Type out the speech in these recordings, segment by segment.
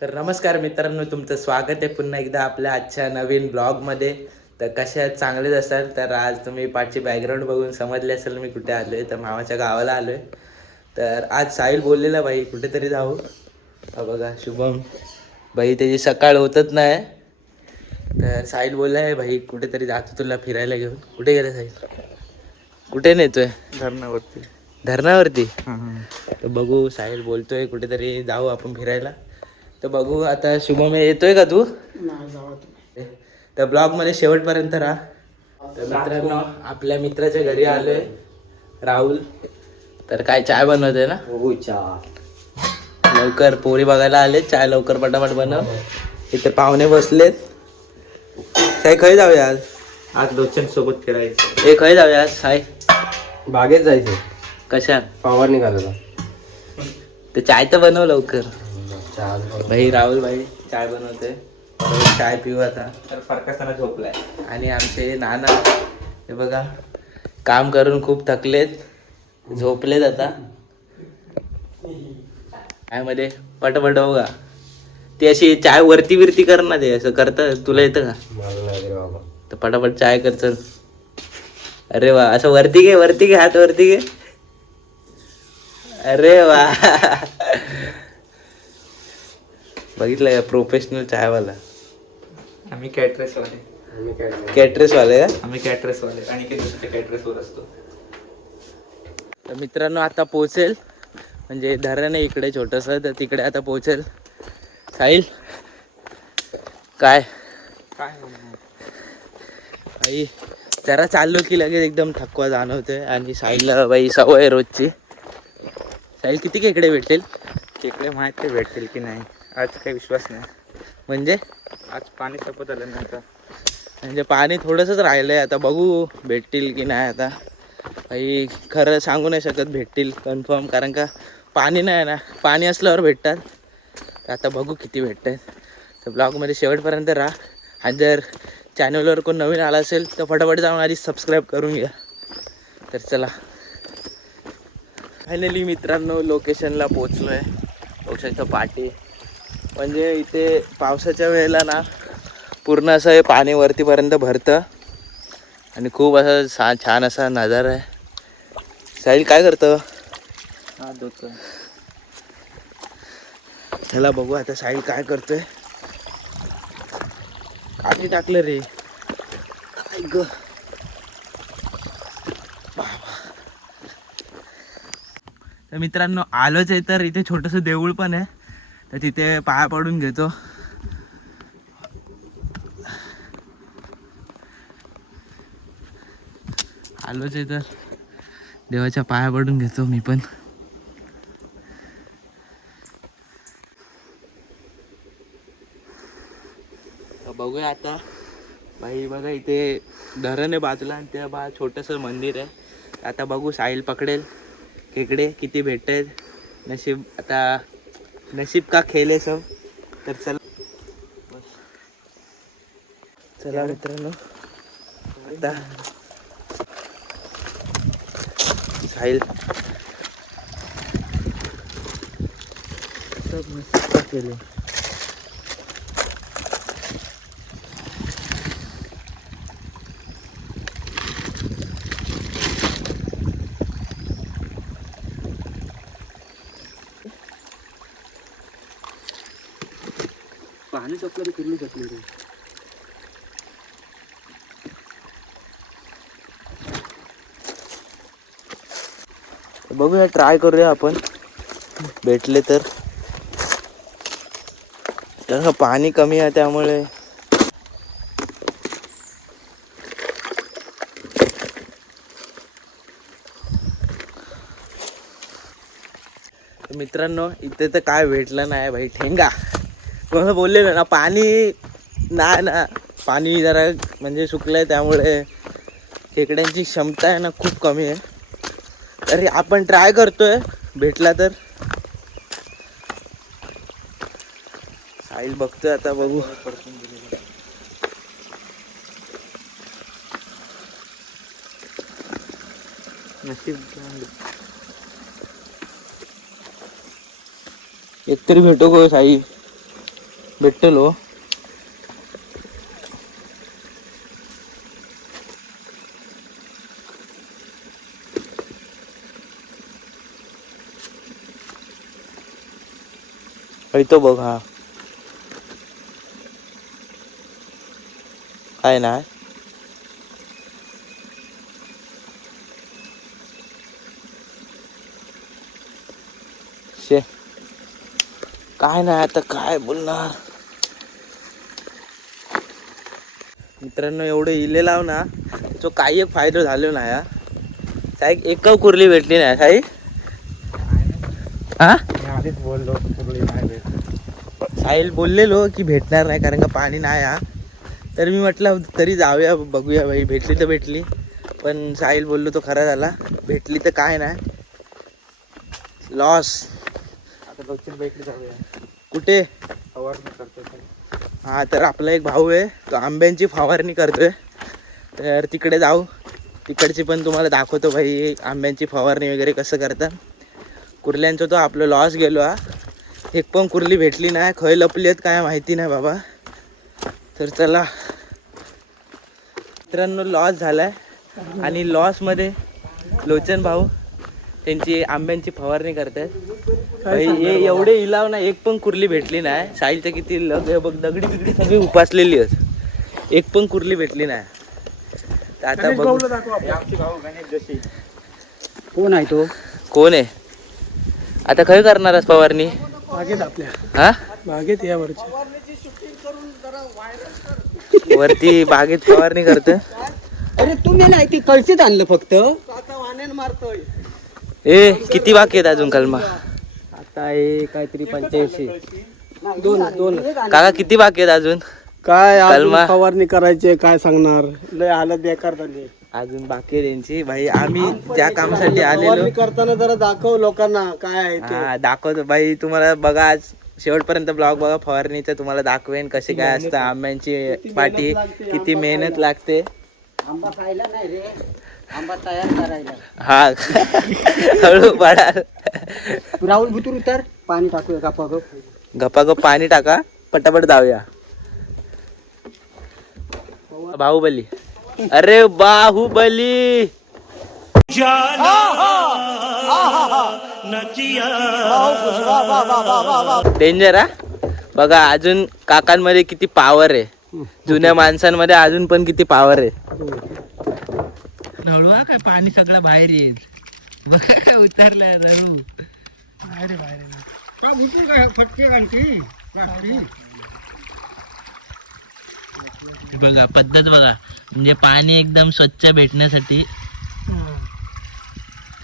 तर नमस्कार मित्रांनो तुमचं स्वागत आहे पुन्हा एकदा आपल्या आजच्या नवीन ब्लॉगमध्ये. तर कशा आहेत? चांगलेच असाल? तर आज तुम्ही पाठची बॅकग्राऊंड बघून समजले असेल मी कुठे आलो आहे तर मामाच्या गावाला आलो आहे तर आज साहिल बोललेला भाई कुठेतरी जाऊ. बघा शुभम. भाई त्याची सकाळ होतच नाही. तर साहिल बोलला आहे भाई कुठेतरी जातो तुला फिरायला घेऊन. कुठे गेला साहिल? कुठे नेतोय? धरणावरती. धरणावरती? तर बघू साहिल बोलतोय कुठेतरी जाऊ आपण फिरायला. तर बघू आता शुभम येतोय का तू? तर ब्लॉगमध्ये शेवटपर्यंत राहा. तर मित्रांनो आपल्या मित्राच्या घरी आलोय राहुल. तर काय चाय बनवतोय ना? लवकर पोरी बघायला आले चाय लवकर पटापट बनव. इथे पाहुणे बसलेत. काय खय जाऊया आज. आज लोचन सोबत फिरायचं. ए खय जाऊया आज साय बागेत जायचं. कशा फवारणी करायला तर चाय तर बनव लवकर. चहा भाई राहुल भाई चाय बनवते चाय पिऊ आता. तर फरकास्ताना झोपलाय. आणि आमचे नाना हे बघा काम करून खूप थकलेत. झोपलेत आता. काय मध्ये पटपट बघा. ती अशी चाय वरती बिरती कर ना ते असं करतं तुला येतं का? मला नाही रे बाबा. तर पटापट चाय कर चल. अरे वा असं वरती घे वरती घे हात वरती घे. अरे वा. बघितलं का? प्रोफेशनल चायवाला. आम्ही कॅटरेस वाले आम्ही. कॅटरेस. वाले का? आम्ही कॅटरेस वाले आणि काही कॅटरेस वर असतो. तर मित्रांनो आता पोहोचेल. म्हणजे धरण आहे इकडे छोटंसं तर तिकडे आता पोहोचेल. साहिल काय? काय बाई जरा चाललो की लगेच एकदम थकवा जाणवतोय. आणि साहिलला बाई सवय रोजची. साहिल किती खेकडे भेटेल तिकडे माहिती भेटतील की नाही. आज काही विश्वास नाही. म्हणजे? आज पाणी संपत आल्यानंतर म्हणजे पाणी थोडंसंच राहिलं आहे आता बघू भेटतील की नाही आता. काही खरं सांगू नाही शकत भेटतील कन्फर्म कारण का पाणी नाही ना. पाणी असल्यावर भेटतात. तर आता बघू किती भेटत आहेत तर ब्लॉगमध्ये शेवटपर्यंत राहा. आणि जर चॅनलवर कोण नवीन आला असेल तर फटाफट जाऊन आधी सबस्क्राईब करून घ्या. तर चला. फायनली मित्रांनो लोकेशनला पोचलो आहे पाठी म्हणजे इथे पावसाच्या वेळेला ना पूर्ण असं हे पाणी वरतीपर्यंत भरतं. आणि खूप असं छा छान असा नजारा आहे. साहिल काय करतं? हा धुतो. चला बघू आता साहिल काय करतोय. काढी टाकलं रे. ऐक तर मित्रांनो आलोच आहे तर इथे छोटंसं देऊळ पण आहे. तर तिथे पाया पडून घेतो. आलोच आहे तर देवाच्या पाया पडून घेतो मी पण. बघूया आता. भाई बघा इथे धरण आहे बाजूला आणि त्या बा छोटंसं मंदिर आहे. आता बघू साहिल पकडेल खेकडे किती भेटत नशीब आता नशीब का खेळ सब? तर चला. चला मित्रांनो आता साहिल. सब मस्त केले पाणी सपलं फिरली शकली रे. बघूया ट्राय करूया आपण. भेटले तर. पाणी कमी आहे त्यामुळे. मित्रांनो इथे तर काय भेटलं नाही भाई ठेंगा. तुम्हाला बोलले ना पाणी नाही ना. पाणी जरा म्हणजे सुकलंय त्यामुळे खेकड्यांची क्षमता आहे ना खूप कमी आहे. तरी आपण ट्राय करतोय भेटला तर. साहिल बघतोय आता बघू. एकतरी भेटो गो साई भेटलो तो बघ हा काय नाही शे काय नाही आता काय बोलणार मित्रांनो एवढं इले लाव ना जो काही एक फायदा झालो ना या साई एक कुर्ली भेटली नाही साई. हा? आधीच बोललो कुर्ली नाही भेट साहिल बोललेलो की भेटणार नाही कारण का पाणी नाही हा. तर मी म्हटलं तरी जाऊया बघूया बाई भेटली तर भेटली. पण साहिल बोललो तो खरा झाला. भेटली तर काय नाही. लॉस आता भेटली जाऊया. कुठे? करतो. हा तर आपला एक भाऊ आहे तो आंब्यांची फवारणी करतोय. तर तिकडे जाऊ. तिकडची पण तुम्हाला दाखवतो भाई आंब्यांची फवारणी वगैरे कसं करतात. कुर्ल्यांचा तो आपलं लॉस गेलो हा. एक पण कुर्ली भेटली नाही खय लपली आहेत काय माहिती नाही बाबा. तर चला. मित्रांनो लॉस झालाय. आणि लॉसमध्ये लोचन भाऊ त्यांची आंब्यांची फवारणी करतात भाई हे एवढे इलाव ना एक पण कुर्ली भेटली नाही. साईलच्या किती लग हे बघ दगडी बिगडी सगळी उपासलेली आहेत. एक पण कुर्ली भेटली नाही. आता बघू. हे आमचे भाऊ गणेश जोशी. कोण आहे तो? कोण आहे? आता खय करणार फवारणी बागेत आपल्या. हा? बागेत या वरची. वरती बागेत फवारणी करतोय अरे तुम्ही नाही ती कळशीत आणलं फक्त. ए किती बाकी आहेत अजून कलमा? आता हे काहीतरी पंच्याऐंशी. दोन दोन. काका किती बाकी आहेत अजून? काय अजून कलमा. फवारणी करायचे काय सांगणार? लय हालत बेकार झाली अजून बाकी आहे त्यांची. भाई आम्ही ज्या कामासाठी आलेलो. फवारणी करताना जरा दाखव लोकांना काय आहे ते. हा दाखवतो. बाई तुम्हाला बघा आज शेवटपर्यंत ब्लॉग बघा. फवारणीचं तुम्हाला दाखवेन कशी काय असतं. आंब्यांची पाठी किती मेहनत लागते. आंबा तयार करायला. हा. हळू पाडा राहुल भुतूर उतर. पाणी टाकूया का पग गपागप पाणी टाका. पटापट जाऊया. बाहुबली. अरे बाहुबली. डेंजर हा? बघा अजून काकांमध्ये किती पावर आहे. जुन्या माणसांमध्ये अजून पण किती पावर आहे. नळवा काय पाणी सगळं बाहेर येईल. बघा काय उतरलाय रडू. बाहेर आहे. फटके आणखी? बघा पद्धत बघा. म्हणजे पाणी एकदम स्वच्छ भेटण्यासाठी.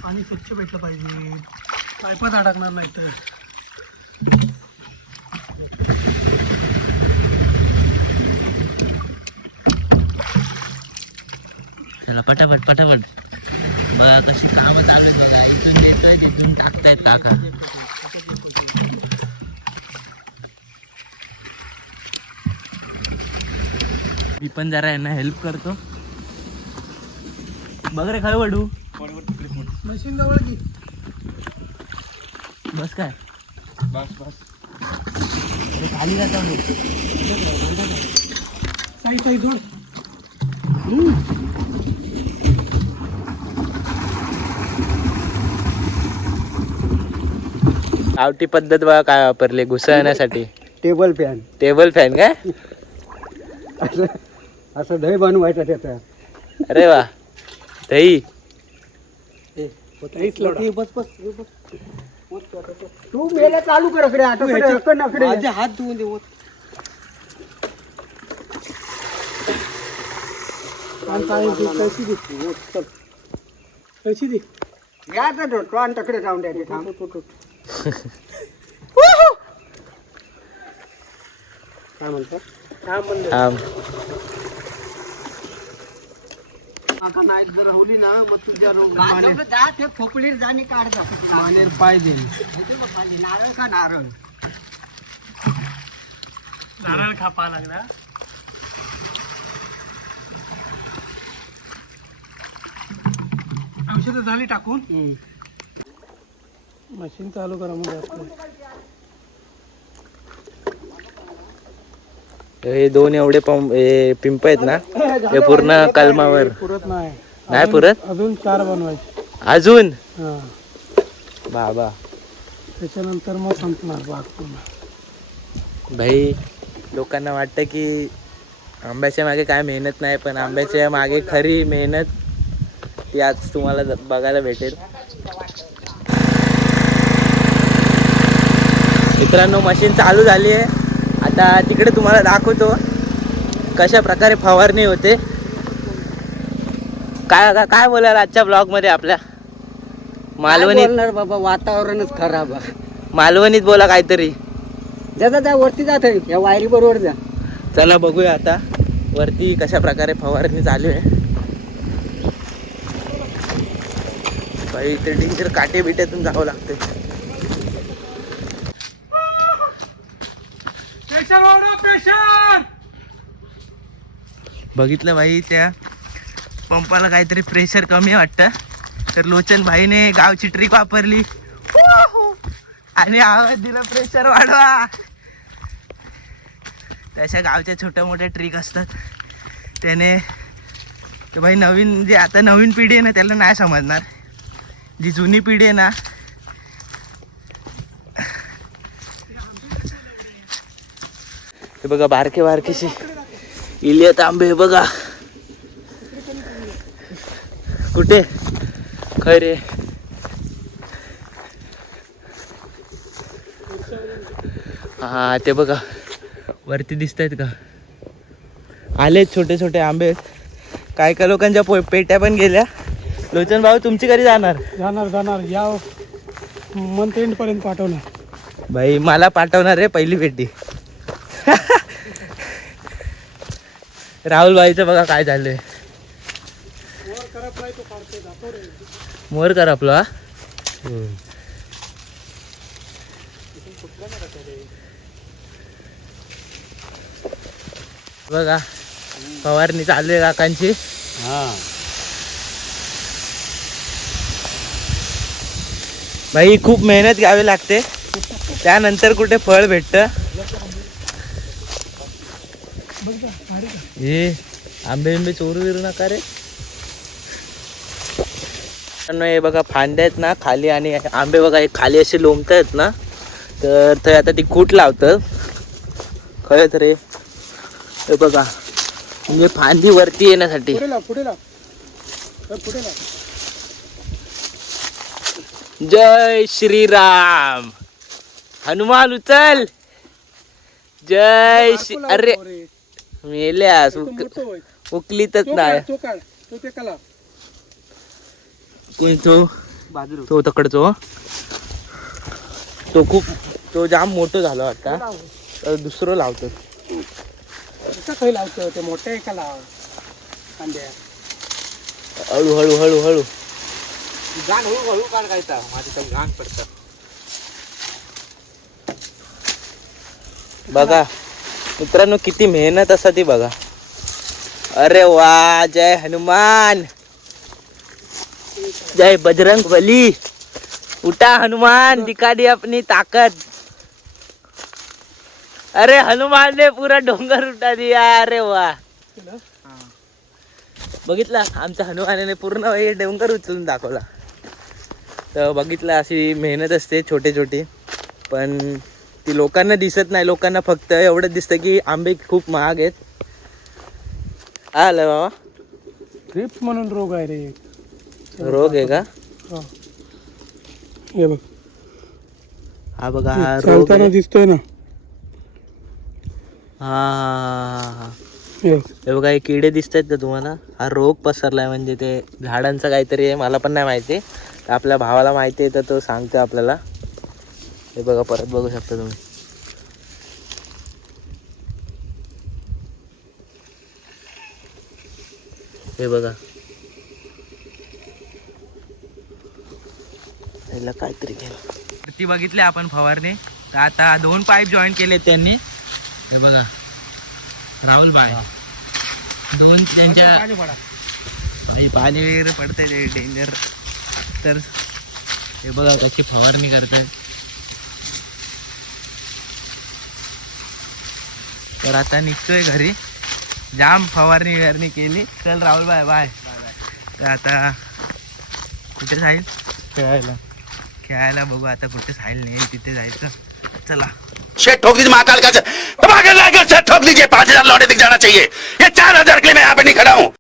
पाणी स्वच्छ भेटलं पाहिजे. पायपात अडकणार नाही तर चला पटापट पटापट. बघा कशी कामं चालू आहेत बघा. इथून देतोय तिथून टाकतायत काका. मी पण जरा यांना हेल्प करतो. बघ रे खय वडू. मशीन जवळ की बस काय? बस बस. खाली जाता साई साई दोन. गावठी पद्धत बघा काय वापरले घुसळण्यासाठी. टेबल फॅन टेबल फॅन काय असं असं दही बनवायचं त्याचा. अरे वा. दही. तू मेला चालू कर अकडे आता माझे हात धुवून देऊ आणि काय ते दे. या तर तो आणि तकडे जाऊन द्यायचे थांब. काय म्हणतात काय म्हणलं थांब आता नाही जर राहुली ना मग तुझ्या रोग वाजवलं जा ते खोकलीर जाणे काढ जा मानेर पाय देईल इथे बघ खाली, नारळ का नारळ नारळ खापा लागला औषधं झाली टाकून? मशीन चालू करा मग हे दोन एवढे पंप हे पिंप आहेत ना हे पूर्ण कलमावर. पुरत नाही. नाही पुरत? अजून चार बनवायचे. अजून? बाबा. त्याच्यानंतर मग संपणार बाग पूर्ण. भाई लोकांना वाटतं की आंब्याच्या मागे काय मेहनत नाही पण आंब्याच्या मागे खरी मेहनत ती आज तुम्हाला बघायला भेटेल. मित्रांनो मशीन चालू झाली आहे. आता तिकडे तुम्हाला दाखवतो कशा प्रकारे फवारणी होते. काय काय बोलाल आजच्या ब्लॉगमध्ये आपल्या? मालवणीत बोलणार बाबा वातावरणच खराब आहे. मालवणीत बोला काहीतरी. जा जा जा वरती जात आहे या वायरी बरोबर जा. चला बघूया आता वरती कशा प्रकारे फवारणी चालू आहे. बाई इथे डेंजर काटे बिट्यातून जावं लागते बघितलं भाई त्या पंपाला काहीतरी प्रेशर कमी वाटतं. तर लोचन भाईने गावची ट्रिक वापरली. आणि आवाज दिला प्रेशर वाढवा. तशा गावच्या छोट्या मोठ्या ट्रिक असतात. त्याने ते भाई नवीन जे आता नवीन पिढी आहे ना त्याला नाही समजणार. जी जुनी पिढी आहे ना ते बघा बारके बारकेशी इलियत आंबे बघा. कुठे? खरे. हा ते बघा. वरती दिसत आहेत का? आलेत छोटे छोटे आंबे. काय काय लोकांच्या पो- पेट्या पण गेल्या. लोचन भाऊ तुमची कधी जाणार? जाणार जाणार. या मंथ एंड पर्यंत पाठवणार. भाई मला पाठवणार आहे पहिली पेटी. राहुल भाईचं बघा काय झालंय. मोर कर आपला बघा फवारणी चालू आहे काकांची. भाई खूप मेहनत घ्यावी लागते. त्यानंतर कुठे फळ भेटतं? हे आंबे बिंबे चोरू बिरू नका रे हे बघा फांद्या आहेत ना खाली आणि आंबे बघा हे खाली असे लोंबत आहेत ना तर ते आता ती कूट लावतात. कळत रे हे बघा म्हणजे फांदी वरती येण्यासाठी. जय श्रीराम. हनुमान उचल. जय श्री अरे मेल्यास तो उक- मोठं होय. उकलीतच तो नाही. काढ, तो काढ तो ते कला. कोण तो तो तकडचो तो खूप तो जाम मोठं झाला तर दुसरं लावतो. कसं लावतं ते मोठ्या एका लाव कांद्या. हळू हळू हळू हळू गाण हळू हळू काढायचा माझं तर घाण पडतं. बघा. मित्रांनो किती मेहनत असा ती बघा. अरे वा जय हनुमान. जय बजरंग बली. उठा हनुमान दिखाडी अपनी ताकद. अरे हनुमान ने पुरा डोंगर उठा दिया अरे वा. बघितला आमच्या हनुमानाने पूर्ण हे डोंगर उचलून दाखवला. तर बघितलं अशी मेहनत असते छोटे छोटी पण ती लोकांना दिसत नाही लोकांना फक्त एवढं दिसतं की आंबे खूप महाग आहेत. आलं बाबा. ट्रिप्स म्हणून रोग आहे रे. रोग आहे का? हा. हे बघ. हा बघा हा रोग चालताना आहे. दिसतोय ना. हा हा, हा, हा. हे बघ. हे बघा हे किडे दिसत आहेत का तुम्हाला? हा रोग पसरलाय म्हणजे ते झाडांचा काहीतरी आहे मला पण नाही माहिती. तर आपल्या भावाला माहिती आहे तर तो सांगतो आपल्याला. हे बघा परत बघू शकता तुम्ही. हे बघा. ह्याला काहीतरी केलं. ती बघितली आपण फवारणी. तर आता दोन पाईप जॉईन केले त्यांनी. हे बघा. राहुल बाय दोन त्यांच्या पाणी वगैरे पडतंय ते डेंजर तर हे बघा कशी फवारणी करतायत. तर आता निघतोय घरी. जाम फवारणी विवारणी केली. चल राहुल बाय बाय तर आता कुठे जाईल? खेळायला. खेळायला बघू. आता कुठे जाईल नाही तिथे जायचं. चला. शेट ठोक दीजिए महाकाल का ठोक दीजिए पांच हजार लौटे दिख जाना चाहिए. ये चार हजार के लिए मैं यहाँ पे नहीं खड़ा हूँ.